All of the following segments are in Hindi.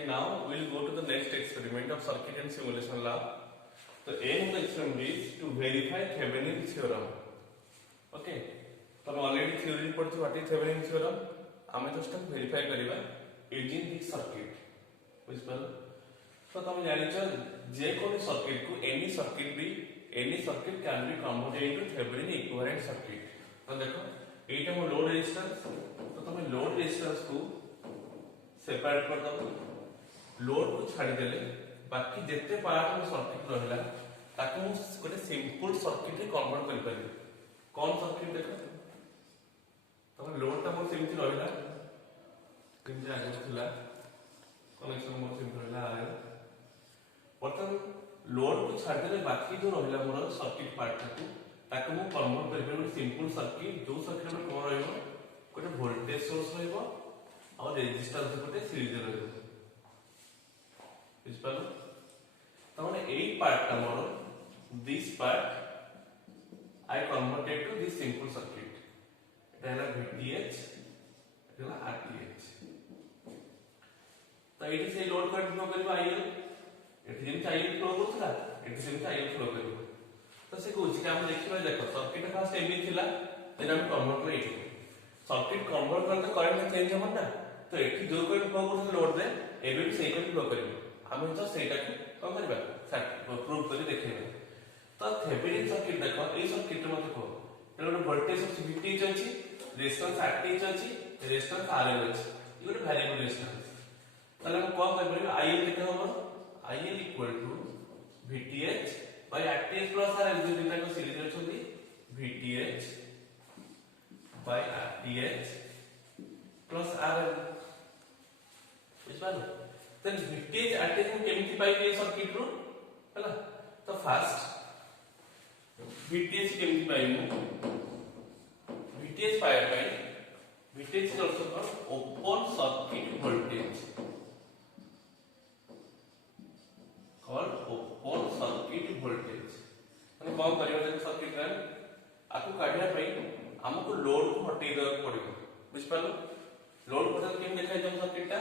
Okay, now we'll go to the next experiment of circuit and simulation lab. The aim of the experiment is to verify Thevenin theorem. Okay, तो हम already theory पढ़ चुके हैं Thevenin theorem. हमें just verify करेगा using this circuit. बुझिपाल? तो हम जानिछो जे कोन सर्किट को any circuit can be converted into Thevenin equivalent circuit. तो देखो एटा मो लोड रेजिस्टेंस तो तुम लोड रेजिस्टेंस को सेपरेट कर दो लोड को छाड़ी देले बाकी जेते पार्ट में सर्किट रहला ताकि मु गोटे सिंपल सर्किट रे कन्वर्ट कर पारि कोन सर्किट देखो तुम लोड ता मोर सिम्पल रहला किंजा आगे थिला कनेक्शन मोर सिम्पल रहला आगे बर्तन लोड को छाड़ी देले बाकी जो रहला मोर सर्किट पार्ट को ताकि मु कन्वर्ट कर पारि सिंपल सर्किट जो सर्किट में कोन रहइबो गोटे वोल्टेज सोर्स रहइबो और रेजिस्टेंस गोटे सीरीज रे रहइबो बुझिपालो तमने एई पार्ट ता मोर this part I converted to this simple circuit एटा हला VTH एटा हला RTH तो एटी से लोड करंट फ्लो करबो IL एटी जेम IL फ्लो करथला एटी सेम IL फ्लो करबो तो से कोछि हम देखिबा देखो सर्किट फास्ट एमि थिला देन हम कन्वर्ट कर एटी सर्किट कन्वर्ट करते करंट चेंज होबो ना तो एटी जो करंट फ्लो करथला लोड रे एबे भी सेही करंट फ्लो करबो हम तो सेटा को कोन करबा प्रूव कर देखेबे तो थेवेनिन सर्किट देखो ए सर्किट में देखो एटा वोल्टेज अछि VTH अछि रेजिस्टेंस RTH अछि रेजिस्टेंस RL अछि ई गोटे वेरिएबल रेजिस्टेंस तले हम कोन करबे IL केते होबो IL equal to VTH by RTH plus RL जो दिना को सीरीज अछोदी VTH by RTH plus RL बुझबालो then VTH RTH को केमिति पाइबे सर्किट रो हला तो फर्स्ट VTH केमिति पाइबो VTH पाया पाई VTH is also called open circuit voltage माने कोन करियो जे सर्किट रे आकु काढिया पई हमको लोड को हटेइ दे पड़िबो बुझ पालो लोड बदल केम देखाइ दम सर्किट ता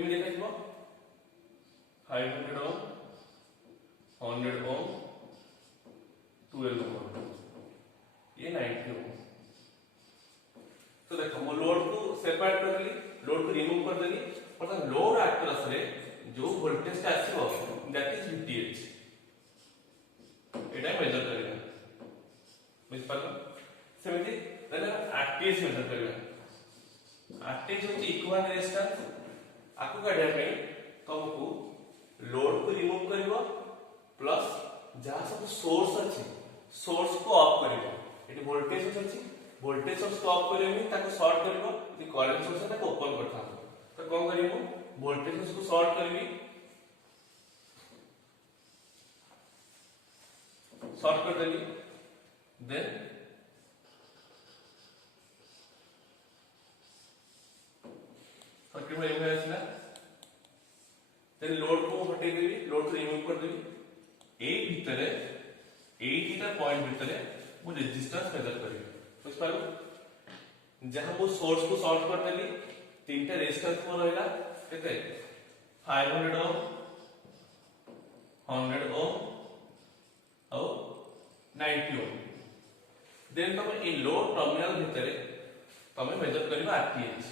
एम देखाइबो 500 ओम 100 ओम 12 ओम ये 90 ओम तो देखो मो लोड को सेपरेट कर देली लोड को रिमूव कर देली मतलब लोड एक्ट्रेस रे जो वोल्टेज का आसीबो that is VTH Etah major करेगा बुझ पालो सेमिति देन RTH मेजर करेगा RTH होची इक्विवेलेंट रेजिस्टेंस आकु काढे पे तुमको लोड को रिमूव करबो प्लस जहां सब सोर्स अछि सोर्स को ऑफ करबो एटी वोल्टेज अछि वोल्टेज सोर्स ऑफ करेबो ताको शॉर्ट करबो जे करंट सोर्स ताको ओपन करथा तो कोन करिवो वोल्टेज सोर्स को शॉर्ट करबी शॉर्ट कर देली देन सर्किट में एमे आसला देन लोड को हटे देबी लोड को रिमूव कर देबी ए भीतर ए तीटा पॉइंट भीतर मु रेजिस्टेंस मेजर करबी बुझ पालो जहां वो सोर्स को शॉर्ट कर देली तीनटा रेजिस्टेंस को रहला केते 500 ओम 100 ओम और 90 ओम देन तुम ए लोड टर्मिनल भीतर तुम मेजर करबा RTH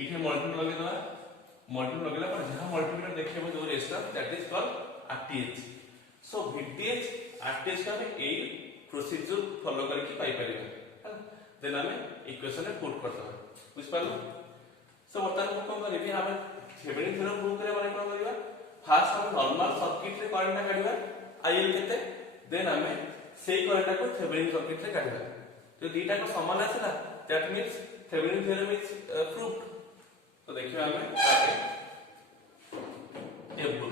एठी मल्टीमीटर लगे दवा मल्टीमीटर लगला पर जहां मल्टीमीटर देखिबो जो resistance that is called RTH so VTH RTH का में ए प्रोसीजर फॉलो करके पाई परिबा देन हमें इक्वेशन में पुट करता है बुझ पालो सो वर्तमान को कोन करबी हमें थेवेनिन थ्योरम प्रूव करे माने कोन करबा फर्स्ट हम नॉर्मल सर्किट रे करंट काढिबा IL केते देन हमें सेही करंट को थेवेनिन सर्किट रे काढिबा तो दीटा को समान आछला that means Thevenin theorem is proved तो देखियो हमें आगे टेबल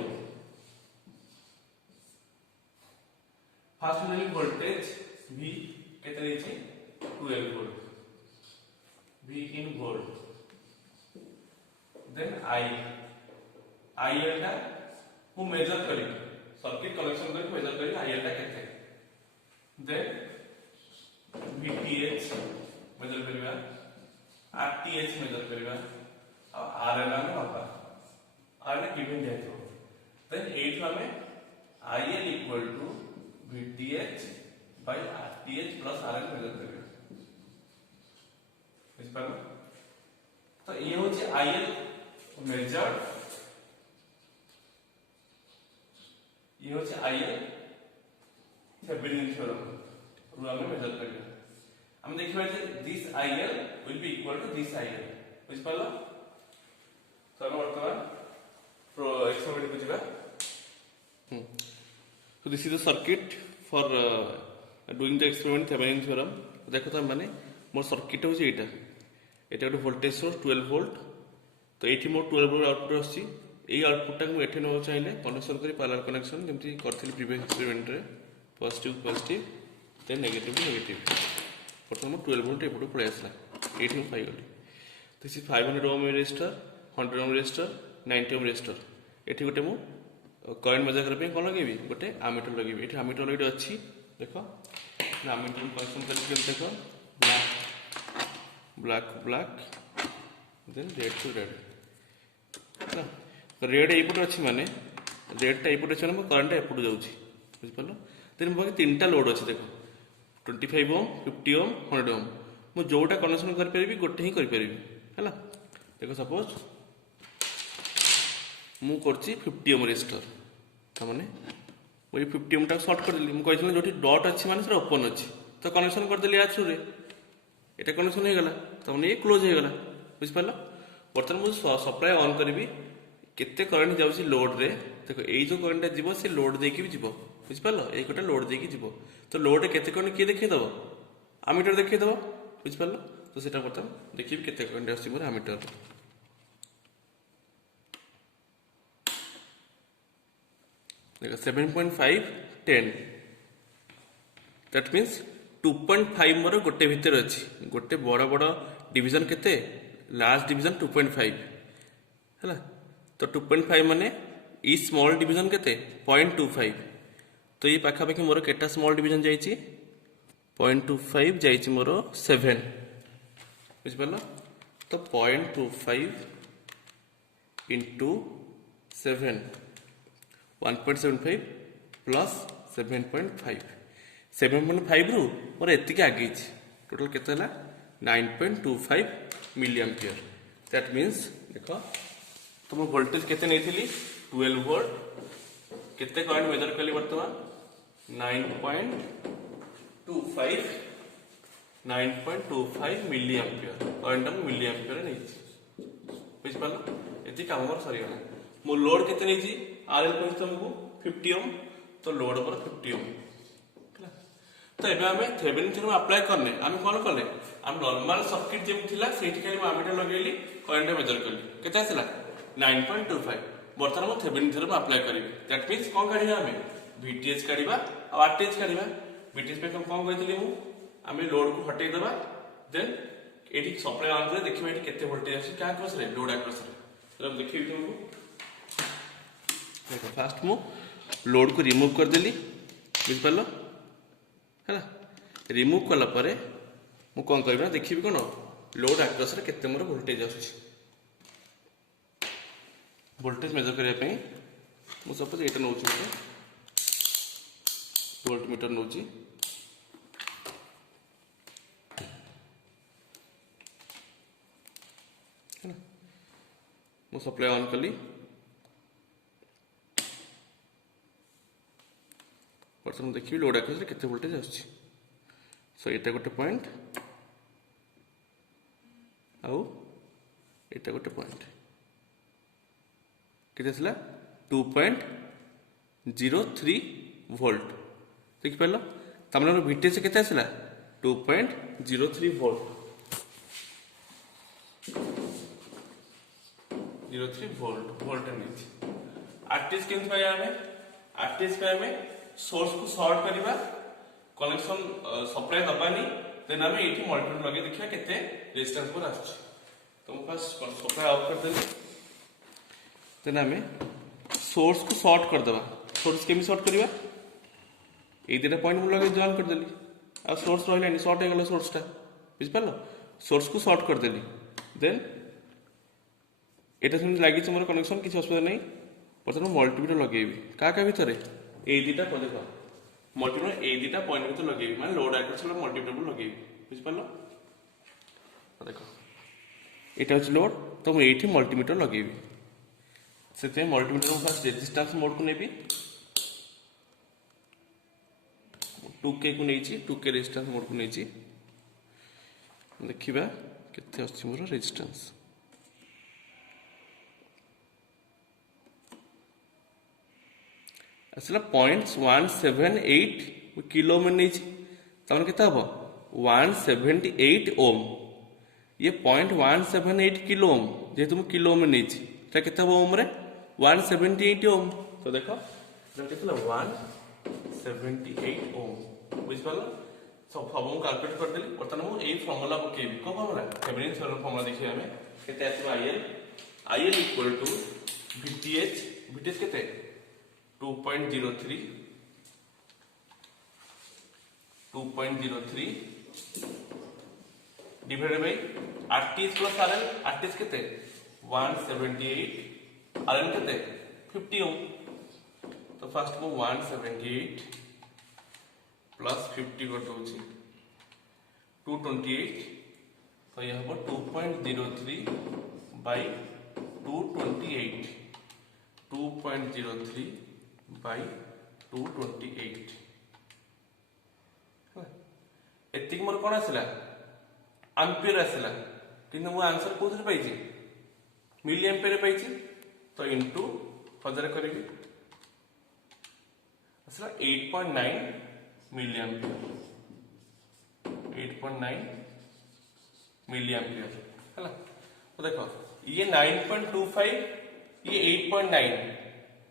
फर्स्ट में वोल्टेज V केते रहिछि 12 volt V in volt then I एटा मु मेजर करी सर्किट कनेक्शन करके देन VTH मेजर करबा, RTH मेजर करबा, RL आमे पापा RL गिवन जाइतो। देन एट हमें IL equal to VTH by RTH plus RL measure करबा, बुझ पालो। तो ये होचे IL मेजर, ये होचे IL थेवेनिन थ्योरम रु हमें मेजर करबा। हम देखिबा जे this IL will be equal to this IL, बुझ पालो। चलो वर्तमान प्रो एक्सपेरिमेंट को जिबा। So this is the circuit for doing the experiment Thevenin theorem. देखो तो माने मोर सर्किट होची एटा, एटा गोटे वोल्टेज सोर्स 12 वोल्ट। तो एठी मोर 12 वोल्ट आउटपुट आछि। एई आउटपुट टा को एठी न चाहिले कनेक्शन करी पैरेलल कनेक्शन जेमति करथिल प्रीवियस एक्सपेरिमेंट रे, positive positive then negative negative. प्रथम 12 वोल्ट एपटू पळे आसला, एठी म पाइ गली। This is 500 ohm resistor, 100 ohm resistor, 90 ohm resistor. एठी गोटे मु करंट मेजर करबे कोन लगेबी, गोटे एमीटर लगेबी। एठी एमीटर एठी अछि, देखो ना एमीटर कनेक्शन करके देखो, black black then red to red. ना रेड एपट अछि माने रेड टा एपट अछि माने करंट एपट जाउछि, बुझ पालो। देन बाकी तीनटा लोड अछि देखो, 25 ओम, 50 ओम, 100 ओम। मु जोटा कनेक्शन कर परबी गोटे ही कर परबी, हैला। देखो सपोज मु करछि 50 ओम रेजिस्टर, त माने मु 50 ओम टा शॉर्ट कर देली। मु कहिसले जोटी डॉट अछि माने से ओपन अछि, तो कनेक्शन कर देली आ थ्रू रे, एटा कनेक्शन हो गेला, त माने ये क्लोज हो गेला, बुझ पालो। बर्तन मु सप्लाई ऑन करबी, केते करंट जाउछि लोड रे। देखो एई जो करंट जीवो से लोड देकी भी जीवो, बुझ पालो। एई कोटा लोड देकी जीवो, तो लोड रे केते करंट के देखै दबो, एमीटर देखै दबो, बुझ पालो। तो सेटा बर्तन देखिबी केते करंट आछि मोर एमीटर। देखो 7.5 10, दैट मींस 2.5 मोर गोटे भीतर अछि। गोटे बड़ बड़ डिवीजन केते, लास्ट डिवीजन 2.5 हैला। तो 2.5 माने ई स्मॉल डिवीजन केते 0.25। तो ये पाखा पाखी मोर केटा स्मॉल डिवीजन जाइछि, 0.25 जाइछि मोर 7, बुझ पालो। तो 0.25 into 7 1.75 प्लस 7.5, 7.5 रु मोर एतिक आगे टोटल केते हला 9.25 मिली एम्पियर। दैट मींस देखो तुम वोल्टेज केते नेथिली 12 वोल्ट, केते करंट मेजर करली वर्तमान 9.25 milli ampere current milli ampere नै, बुझ पालो। एति काम मोर सरी गला। मो लोड केते नै छी आरएल को तुमको 50 ओम, तो लोड पर 50 ओम। तो एबे हमें थेवेनिन थ्योरम अप्लाई करने हम कोन करले, हम नॉर्मल सर्किट जेम थिला सेठी खाली एमीटर लगेली, करंट मेजर करली, केते आसला 9.25। बर्तमान हम थेवेनिन थ्योरम अप्लाई करिवे। दैट मींस कोन काढिबा हमें VTH काढिबा और RTH काढिबा। VTH पे हम कोन कहितली मु हमें लोड को हटै देबा, देन एठी सप्लाई ऑन करे देखिबा एठी केते वोल्टेज आसी का क्रॉस रे, लोड अक्रॉस रे। तो हम देखिबी तुमको देखो फास्ट मु लोड को रिमूव कर देली, बुझ पालो हैला। रिमूव कला परे मु कोन करबा देखिबी कोन लोड अक्रॉस रे केते मोर वोल्टेज आछि। वोल्टेज मेजर करिया पई मु सपोज एटा नउछि, वोल्ट मीटर नउछि। मु सप्लाई ऑन कली, बर्तमान देखिए लोड आक्रॉस रे केते वोल्टेज आछि। सो एटा गोटे पॉइंट आउ एटा गोटे पॉइंट केते आसला 2.03 वोल्ट, देख पालो। तमने VTH से केते आसला 2.03 वोल्ट, 03 वोल्ट वोल्ट मिलछि। RTH केन पाया हमें, RTH पे हमें सोर्स को शॉर्ट करिबा, कनेक्शन सप्लाई दबानी, देन हमें एठी मल्टीमीटर लगे देखिया केते रेजिस्टेंस पर आछि। तो हम फर्स्ट सप्लाई ऑफ कर देली, देन हमें सोर्स को शॉर्ट कर दबा। सोर्स केमी शॉर्ट करिबा এই দুটা পয়েন্ট মু লগে জয়েন করদেলি আর সোর্স রহিলানি শর্ট হয়ে গেল সোর্সটা বুঝিপারল সোর্স কু শর্ট করদেলি দেন এটা সেমতি লাগিছে মোর কনেকশন কিছু অসুবিধা নাই বর্তমান মল্টিমিটার লগাইবি কাকা ভিতরে এই দুটা দেখ মল্টিমিটার এই দুটা পয়েন্ট ভিতরে লগাইবি মানে লোড আইকন ছিল মল্টিমিটার লগাইবি বুঝিপারল দেখ এটা হচ্ছে লোড তো মু এইটি মল্টিমিটার লগাইবি সেতে মল্টিমিটার মু ফার্স্ট রেজিস্ট্যান্স মোড কু নেবি 2k को नहीं 2k रेजिस्टेंस मोड को नहीं देखिबा केते अछि मोर रेजिस्टेंस असला 0.178 किलो में नहीं तमन केते हबो 178 ओम ये 0.178 किलो ओम जे तुम किलो में नहीं এটা केते हबो ओम रे 178 ओम तो देखो এটা केते 178 ओम বুঝিপারল সব ফর্মুলা ক্যালকুলেট করে দেলি বর্তমান মু এই ফর্মুলা পকেইবি কোন ফর্মুলা থেভেনিন থিওরেম ফর্মুলা দেখি আমি কেতে আসবে IL ইকুয়াল টু VTH কেতে 2.03 divided by RTH plus RL RTH केते 178 RL केते 50 ओम तो फर्स्ट को 178 प्लस 50 कर दूची 228 तो यह हो 2.03 बाय 228 2.03 बाय 228 एतिक मोर कोन आसला एम्पियर आसला किंतु मो आंसर कोथि पाइछि मिली एम्पियर पाइछि तो इनटू 1000 करबी आसला 8.9 मिली एम्पियर 8.9 मिली एम्पियर हैला तो देखो ये 9.25 ये 8.9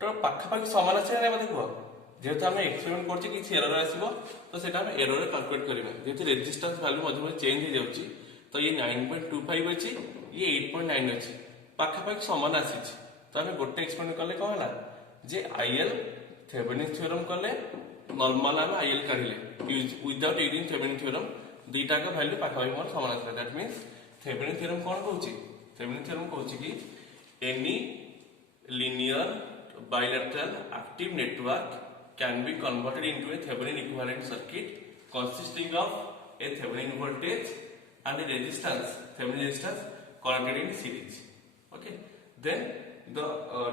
तो पाखा पाखी समान আছে না দেখো যেহেতু আমি এক্সপেরিমেন্ট করছি কিছু এরর আসিব তো সেটা আমি এরর ক্যালকুলেট করিবা যেহেতু রেজিস্ট্যান্স ভ্যালু মধ্যে মধ্যে চেঞ্জ হয়ে যাଉଛି তো ये 9.25 আছে ये 8.9 আছে পাখা পাখি সমান আসিছে তো আমি গোটে এক্সপেরিমেন্ট করলে কোন হলা যে IL থেভেনিন থিওরেম করলে नॉर्मल आम IL काढिले विदाउट यूजिंग थेवेनिन थ्योरम दुईटा का वैल्यू पाखापाखि मोर समान आसला दैट मींस थेवेनिन थ्योरम कोन कहूची थेवेनिन थ्योरम कहूची कि any linear bilateral active network can be converted into a Thevenin equivalent circuit consisting of a Thevenin voltage and a resistance Thevenin resistance connected in series okay then the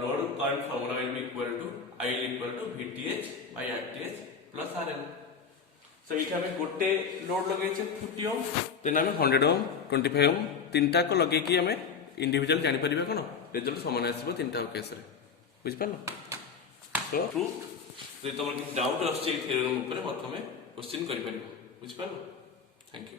load current formula will be equal to IL equal to VTH by RTH plus RL so इटा हमें गोटे लोड लगे 50 ओम देन हमें 100 ओम 25 ओम तीनटा को लगे कि हमें इंडिविजुअल जानि परिबा कोन रिजल्ट समान आसीबो तीनटा केस रे बुझ पालो तो प्रूफ जे तमर कि डाउट आछे थ्योरम ऊपर प्रथमे क्वेश्चन करि परिबो बुझ पालो थैंक यू